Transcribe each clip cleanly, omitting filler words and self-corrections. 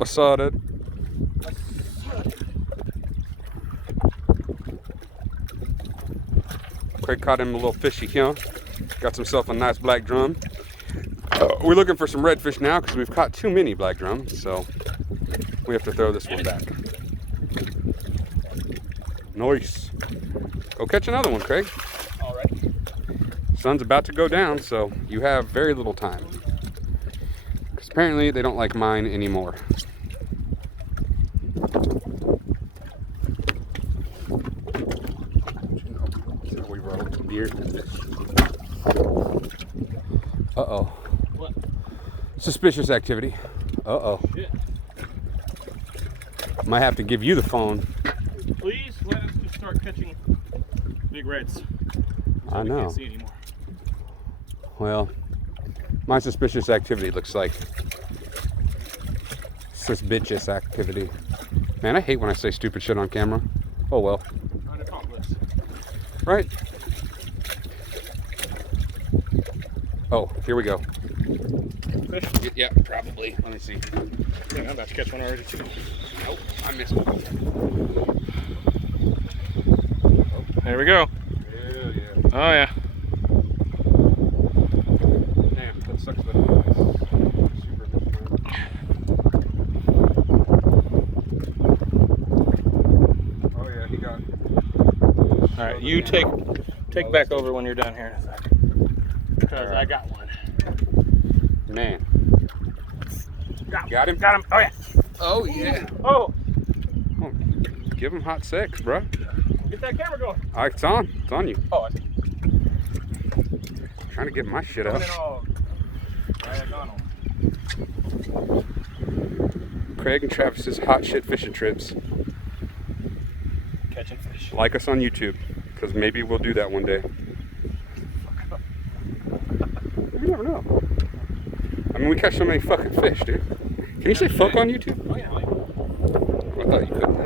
I saw that. Craig caught him a little fishy, huh? Got himself a nice black drum. We're looking for some redfish now because we've caught too many black drums, so we have to throw this one back. Nice. Go catch another one, Craig. All right. Sun's about to go down, so you have very little time. Because apparently they don't like mine anymore. Uh-oh. What? Suspicious activity. Uh-oh. Shit. Might have to give you the phone. Please let us just start catching big reds. I know. Can't see anymore. Well, my suspicious activity looks like suspicious activity. Man, I hate when I say stupid shit on camera. Oh well. An accomplice. Right? Oh, here we go. Fish? Yeah, probably. Let me see. Yeah, I'm about to catch one already too. Nope, I missed one. There we go. Hell yeah. Oh yeah. Damn, that sucks that it's super different. Oh yeah, he got it. All right, you take back over when you're done here in a second. Because Right. I got one. Man. Got him. Got him. Oh yeah. Oh yeah. Oh. Oh, give him hot sex, bro. Get that camera going. It's on. It's on you. Oh, I see. Trying to get my shit up. Diagonal. Craig and Travis's hot shit fishing trips. Catching fish. Like us on YouTube, because maybe we'll do that one day. You never know. I mean, we catch so many fucking fish, dude. Can you say fuck on YouTube? Oh yeah. I thought you couldn't.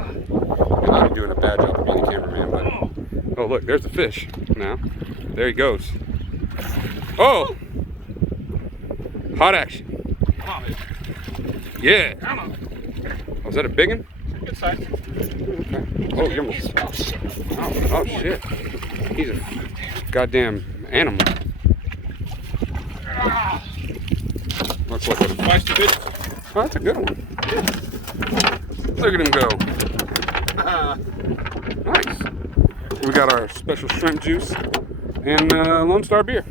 And I'm doing a bad job of being a cameraman, but... Oh, look, there's the fish now. There he goes. Oh! Hot action. Come on, baby. Yeah. Come on. Oh, is that a big one? Good size. Okay. Oh, you're almost... Oh, shit. He's a goddamn animal. Looks like a... Nice to good. Oh, that's a good one. Look at him go. Nice. We got our special shrimp juice and Lonestar beer.